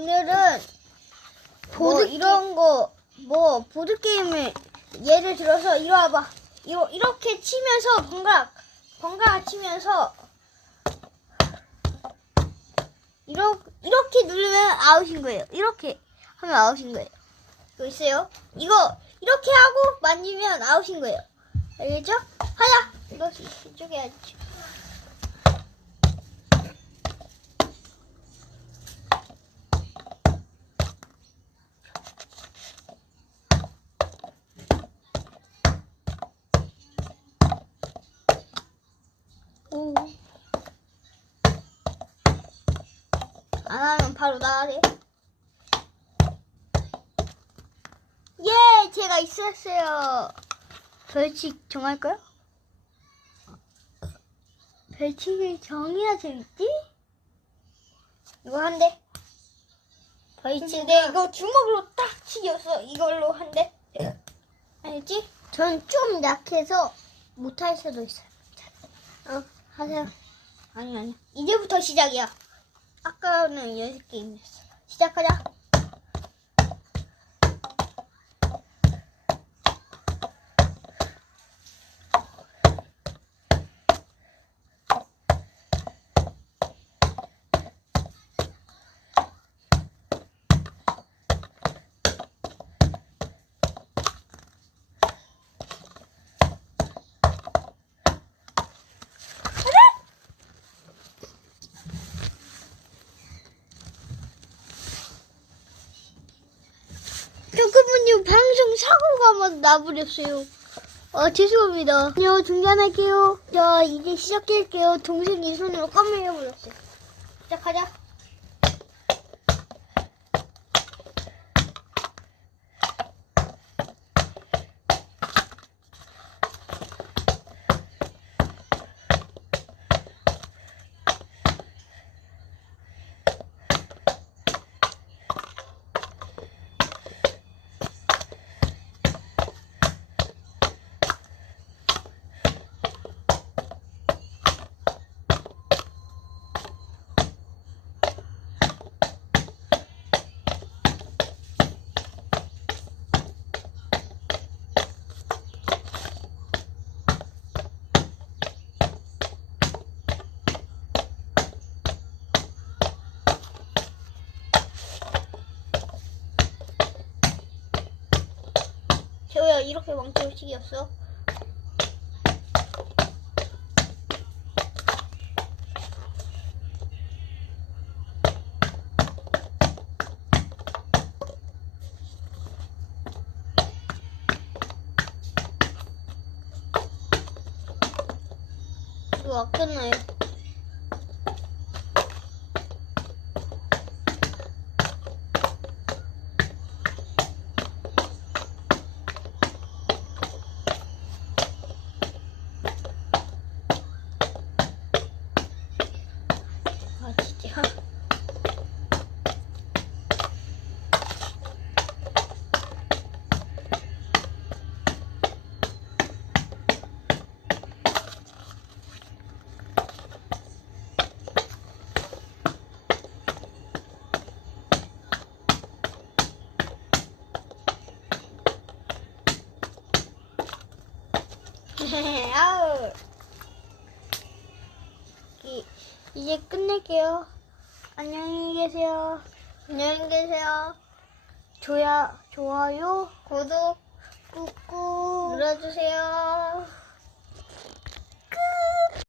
오늘은 뭐 보드 이런 거 뭐 보드 게임을 예를 들어서 이리 와봐. 이러, 이렇게 치면서 번갈아 번갈아 치면서 이렇게 이렇게 누르면 아웃인 거예요. 이렇게 하면 아웃인 거예요. 이거 있어요? 이거 이렇게 하고 만지면 아웃인 거예요. 알겠죠? 하자. 이거 이쪽에 해야지. 오. 안 하면 바로 나가래. 예, 제가 있었어요. 벌칙 정할까요? 벌칙을 정해야 재밌지? 이거 한대. 벌칙인데 이거 주먹으로 딱 치겠어. 이걸로 한대. 알지? 전 좀 약해서 못할 수도 있어요. 어, 하세요. 아니, 아니. 이제부터 시작이야. 아까는 연습 게임이었어. 방송 사고가 막 나버렸어요. 아, 죄송합니다. 아니요, 중단할게요. 자, 이제 시작할게요. 동생이 손으로 껌을 해버렸어요. 시작하자. 이렇게 왕초식이었어? 이거 아꼈나요? 이, 이제 끝낼게요. 안녕히 계세요. 안녕히 계세요. 좋아, 좋아요, 구독 꾹꾹 눌러주세요.